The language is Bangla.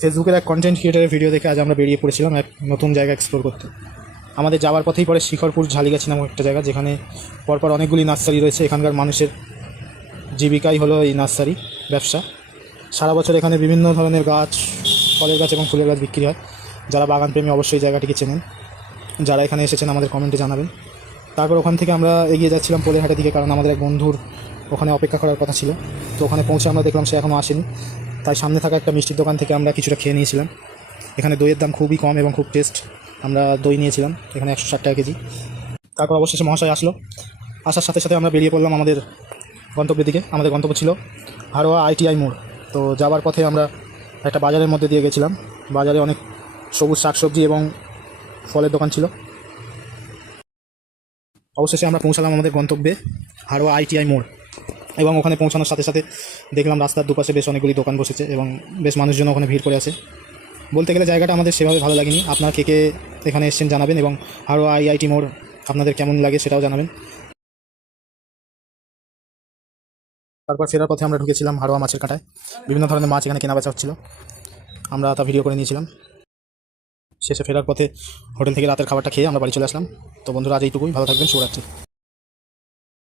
ফেসবুকের এক কন্টেন্ট ক্রিয়েটারের ভিডিও দেখে আজ আমরা বেরিয়ে পড়েছিলাম এক নতুন জায়গা এক্সপ্লোর করতে। আমাদের যাওয়ার পথেই পড়ে শিখরপুর ঝালিগাছি নামক একটা জায়গা, যেখানে পরপর অনেকগুলি নার্সারি রয়েছে। এখানকার মানুষের জীবিকাই হলো এই নার্সারি ব্যবসা। সারা বছর এখানে বিভিন্ন ধরনের গাছ, ফলের গাছ এবং ফুলের গাছ বিক্রি হয়। যারা বাগানপ্রেমী অবশ্যই জায়গাটিকে চেনেন, যারা এখানে এসেছেন আমাদের কমেন্টে জানাবেন। তারপর ওখান থেকে আমরা এগিয়ে যাচ্ছিলাম পোলেরহাটের দিকে, কারণ আমাদের এক বন্ধুর ওখানে অপেক্ষা করার কথা ছিল। তো ওখানে পৌঁছে আমরা দেখলাম সে এখনও আসেনি, তাই সামনে থাকা একটা মিষ্টির দোকান থেকে আমরা কিছুটা খেয়ে নিয়েছিলাম। এখানে দইয়ের দাম খুবই কম এবং খুব টেস্ট। আমরা দই নিয়েছিলাম এখানে 160 টাকা কেজি। তারপর অবশেষে মহাশয় আসলো। আসার সাথে সাথে আমরা বেরিয়ে পড়লাম আমাদের গন্তব্যের দিকে। আমাদের গন্তব্য ছিল হারোয়া ITI মোড়। তো যাওয়ার পথে আমরা একটা বাজারের মধ্যে দিয়ে গেছিলাম। বাজারে অনেক সবুজ শাকসবজি এবং ফলের দোকান ছিল। অবশেষে আমরা পৌঁছালাম আমাদের গন্তব্যে হারোয়া ITI মোড়, এবং ওখানে পৌঁছানোর সাথে সাথে দেখলাম রাস্তার দুপাশে বেশ অনেকগুলি দোকান বসেছে এবং বেশ মানুষজন ওখানে ভিড় করে আছে। বলতে গেলে জায়গাটা আমাদের সেভাবে ভালো লাগেনি। আপনারা কে কে এখানে এসেছেন জানাবেন, এবং হারোয়া IIT মোড় আপনাদের কেমন লাগে সেটাও জানাবেন। তারপর ফেরার পথে আমরা ঢুকেছিলাম হারোয়া মাছের কাঁটায়। বিভিন্ন ধরনের মাছ এখানে কেনাবেচা হচ্ছিল, আমরা তা ভিডিও করে নিয়েছিলাম। শেষে ফেরার পথে হোটেল থেকে রাতের খাবারটা খেয়ে আমরা বাড়ি চলে আসলাম। তো বন্ধুরা, আজ এইটুকুই। ভালো থাকবেন, শুভরাত্রি।